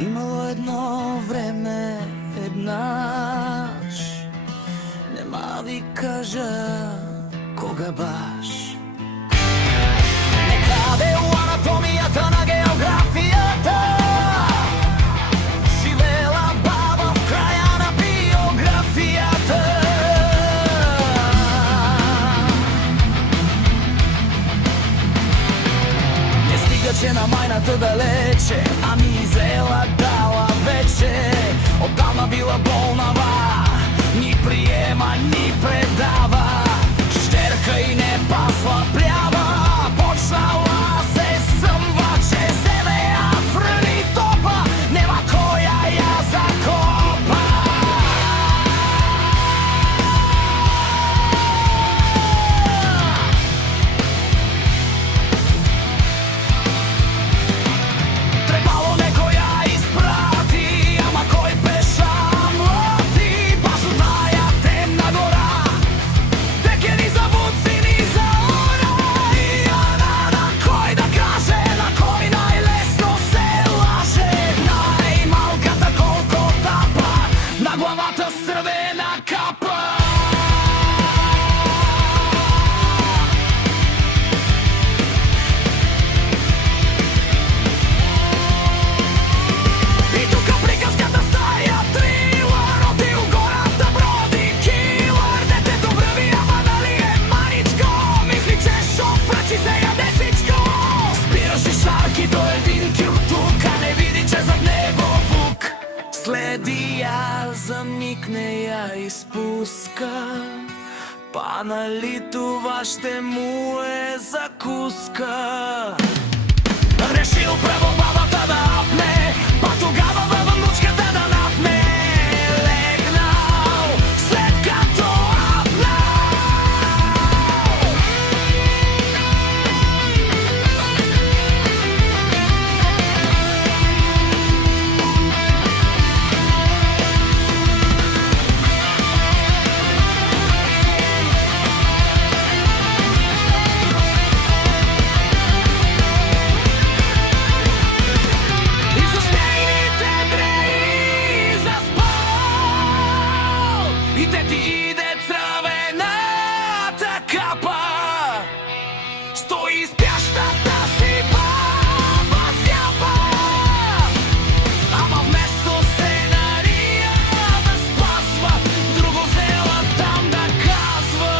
Имало едно време, еднаш, нема ви кажа кога баш. Некаде у анатомијата на географијата живела баба в краја на биографијата. Не стигаче на мајната далече, а ми изела дала вече. Отдавна била болнава, ни приема, ни предава. Щерка и не пасла плява, почнала се съмва, че земе ја фрли топа, нема која ја закопа. Требало некој ја испрати, ама кој пеша млати, баш у таја темна гора, деке ни завуци, ни заора. И на кој да каже, на кој најлесно се лаже, најмалката колко тапа, на главата с црвена капа. И тука приказката стаја трилър, оти у гората броди килър. Детето врви, ама дали е маничко, мисли, че шофрачи се яде всичко. Спираше шарки до един кюртук, а не види, че зад него вук. Следи я, замикне я изпуска, па нали това ще му е закуска. Решил право бабата да апне, па тогава във внучката да напне. Легнал, след като апнал. И с нейните дрехи заспал, и те ти иде црвената капа. Стои спящата си баба зяба, ама вместо сценария да спасва, друго взела там да казва.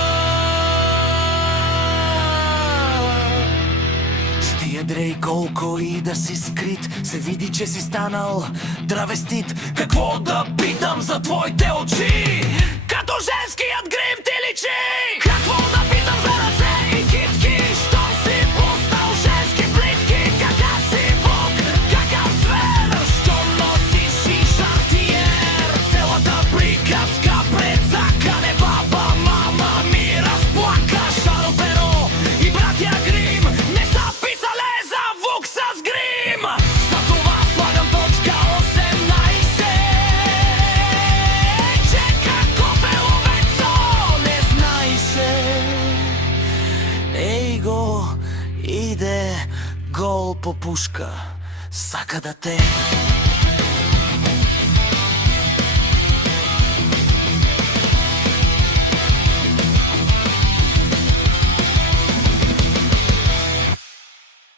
С тия дрей колко и да си скрит, се види, че си станал травестит. Какво да питам за твоите очи, като женският грим ти личи? Какво да питам за ръце и китки, щом си пуснал женски плитки? Какъв си бук, какъв звер, щом носиш и шартиер? Целата приказка пред закане, баба, мама ми разплака. Шаро Перо и братя Грим не са писале за вук с грим. Затова слагам точка 18. Чека кофе ловецо, не знай се. Ей го, иде гол по пушка, сака да те